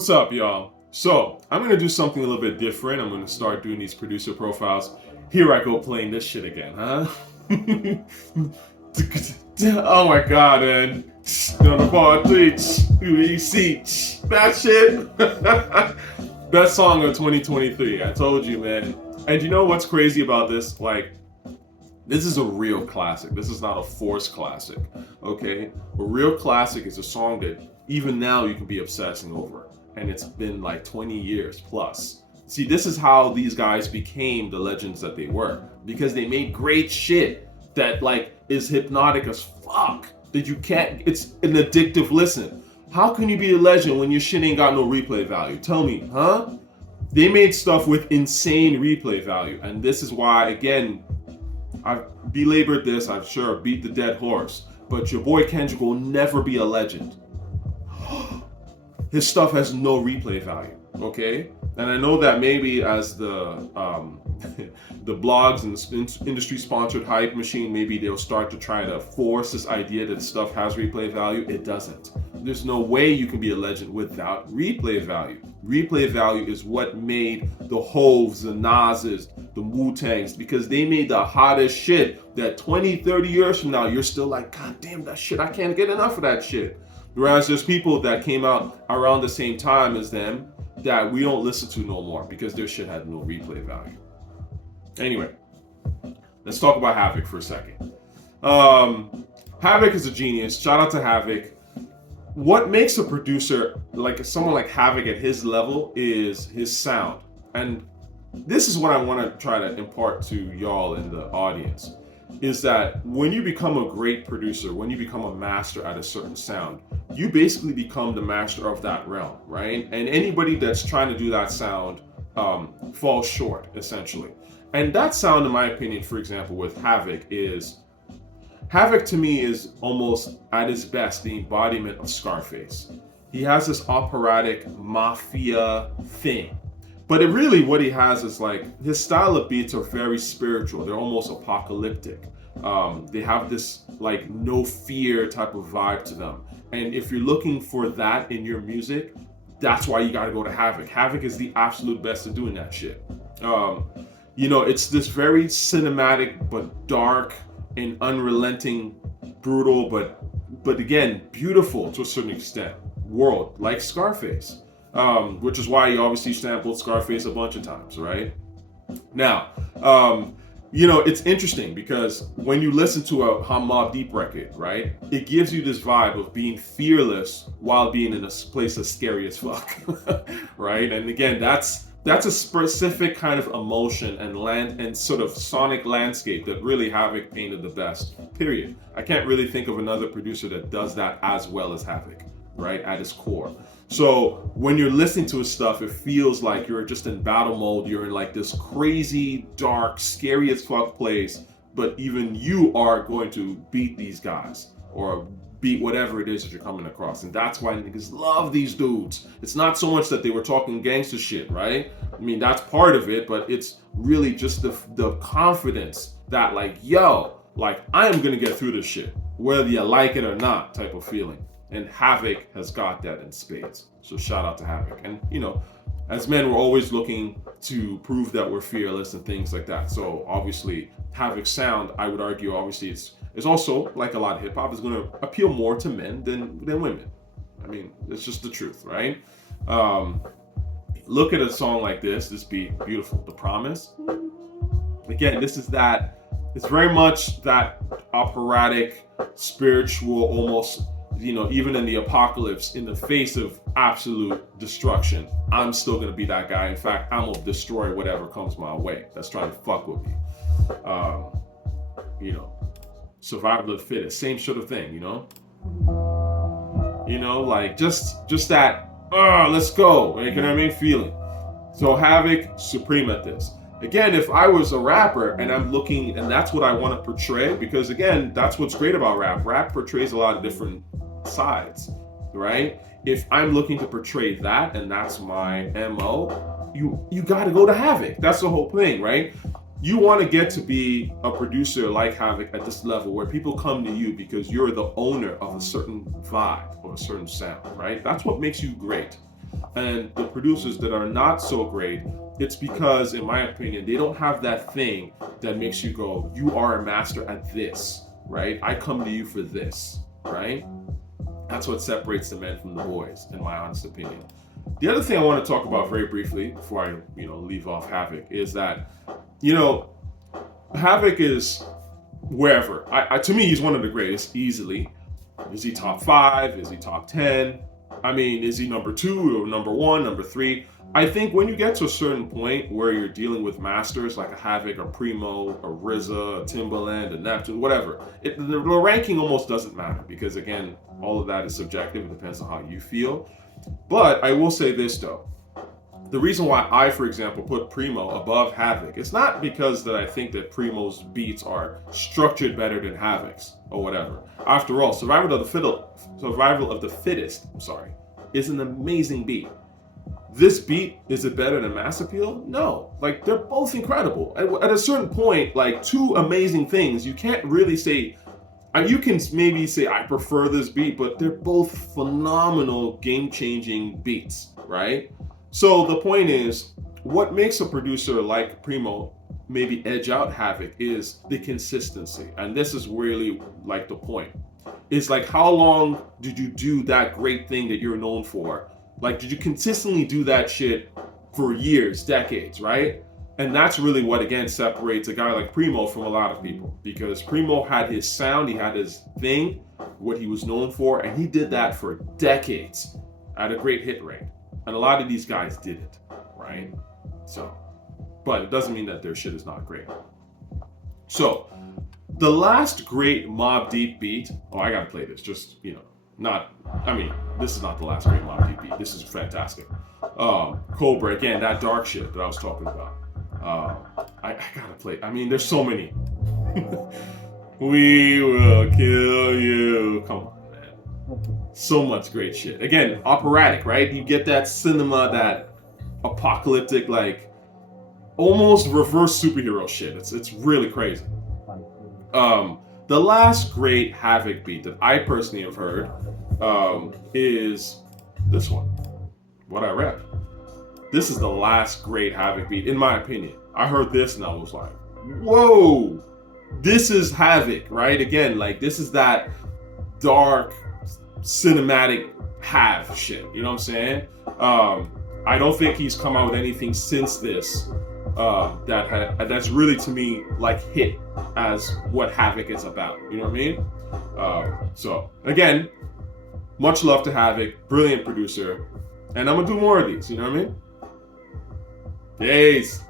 What's up, y'all? So, I'm gonna do something a little bit different. I'm gonna start doing these producer profiles. Here I go playing this shit again, huh? Oh my god, man. On the party, you see that shit? Best song of 2023. I told you, man. And you know what's crazy about this? Like, this is a real classic. This is not a forced classic, okay? A real classic is a song that even now you can be obsessing over. And it's been like 20 years plus. See, this is how these guys became the legends that they were. Because they made great shit that like is hypnotic as fuck. That you can't, it's an addictive listen. How can you be a legend when your shit ain't got no replay value? Tell me, huh? They made stuff with insane replay value. And this is why, again, I've belabored this, I'm sure, beat the dead horse. But your boy Kendrick will never be a legend. His stuff has no replay value, okay? And I know that maybe as the the blogs and the industry-sponsored hype machine, maybe they'll start to try to force this idea that stuff has replay value. It doesn't. There's no way you can be a legend without replay value. Replay value is what made the Hoves, the Nas's, the Wu-Tangs, because they made the hottest shit that 20, 30 years from now, you're still like, God damn, that shit, I can't get enough of that shit. Whereas there's people that came out around the same time as them that we don't listen to no more because their shit had no replay value. Anyway, let's talk about Havoc for a second. Havoc is a genius. Shout out to Havoc. What makes a producer, like someone like Havoc at his level, is his sound. And this is what I want to try to impart to y'all in the audience. Is that when you become a great producer, when you become a master at a certain sound, you basically become the master of that realm, right? And anybody that's trying to do that sound falls short, essentially. And that sound, in my opinion, for example, with Havoc to me is almost at his best the embodiment of Scarface. He has this operatic mafia thing. But it really, what he has is like, his style of beats are very spiritual. They're almost apocalyptic. They have this like no fear type of vibe to them. And if you're looking for that in your music, that's why you gotta go to Havoc. Havoc is the absolute best at doing that shit. It's this very cinematic, but dark and unrelenting, brutal, but again, beautiful to a certain extent world, like Scarface. Which is why he obviously sampled Scarface a bunch of times, right? Now, it's interesting because when you listen to a Mobb Deep record, right, it gives you this vibe of being fearless while being in a place that's scary as fuck, right? And again, that's a specific kind of emotion and sort of sonic landscape that really Havoc painted the best, period. I can't really think of another producer that does that as well as Havoc, right, at his core. So when you're listening to his stuff, it feels like you're just in battle mode. You're in like this crazy, dark, scary as fuck place, but even you are going to beat these guys or beat whatever it is that you're coming across. And that's why niggas love these dudes. It's not so much that they were talking gangster shit, right? I mean, that's part of it, but it's really just the confidence that like, yo, like I am gonna get through this shit, whether you like it or not type of feeling. And Havoc has got that in spades. So shout out to Havoc. And as men, we're always looking to prove that we're fearless and things like that. So obviously, Havoc's sound, I would argue, obviously, it's also like a lot of hip hop, is going to appeal more to men than women. I mean, it's just the truth, right? Look at a song like this beat, beautiful. The Promise. Again, it's very much that operatic, spiritual, almost, even in the apocalypse, in the face of absolute destruction, I'm still going to be that guy. In fact, I'm going to destroy whatever comes my way that's trying to fuck with me. Survival of the fittest, same sort of thing, like just that, let's go, you know what I mean, feeling. So Havoc, supreme at this. Again, if I was a rapper and I'm looking, and that's what I want to portray, because again, that's what's great about rap. Rap portrays a lot of different sides, right? If I'm looking to portray that and that's my MO, you got to go to Havoc. That's the whole thing, right? You want to get to be a producer like Havoc at this level where people come to you because you're the owner of a certain vibe or a certain sound, right? That's what makes you great. And the producers that are not so great, it's because, in my opinion, they don't have that thing that makes you go, you are a master at this, right? I come to you for this, right? That's what separates the men from the boys, in my honest opinion. The other thing I want to talk about very briefly before I, leave off Havoc is that, Havoc is wherever. To me, he's one of the greatest, easily. Is he top 5? Is he top 10? I mean, is he number 2 or number 1, number 3? I think when you get to a certain point where you're dealing with masters like a Havoc, a Primo, a RZA, a Timbaland, a Neptune, whatever, the ranking almost doesn't matter because, again, all of that is subjective. It depends on how you feel. But I will say this, though. The reason why I, for example, put Primo above Havoc, it's not because that I think that Primo's beats are structured better than Havoc's or whatever. After all, Survival of the Fittest, is an amazing beat. This beat, is it better than Mass Appeal? No. Like, they're both incredible. At a certain point, like, two amazing things, you can't really say, you can maybe say, I prefer this beat, but they're both phenomenal, game-changing beats, right? So the point is, what makes a producer like Primo maybe edge out Havoc is the consistency. And this is really like the point. It's like, how long did you do that great thing that you're known for? Like, did you consistently do that shit for years, decades, right? And that's really what, again, separates a guy like Primo from a lot of people. Because Primo had his sound, he had his thing, what he was known for, and he did that for decades at a great hit rate. And a lot of these guys didn't, right? So, but it doesn't mean that their shit is not great. So, the last great Mobb Deep beat, I gotta play this, this is not the last great Mobb Deep beat. This is fantastic. Cobra, again, that dark shit that I was talking about. I gotta play. I mean, there's so many. We will kill you. Come on, man. So much great shit. Again, operatic, right? You get that cinema, that apocalyptic, like almost reverse superhero shit. It's really crazy. The last great Havoc beat that I personally have heard is this one, What I Rep. This is the last great Havoc beat, in my opinion. I heard this and I was like, whoa, this is Havoc, right? Again, like, this is that dark, cinematic Hav shit, you know what I'm saying? I don't think he's come out with anything since this that's really, to me, like, hit as what Havoc is about, you know what I mean? So, again, much love to Havoc, brilliant producer, and I'm gonna do more of these, you know what I mean? Yes.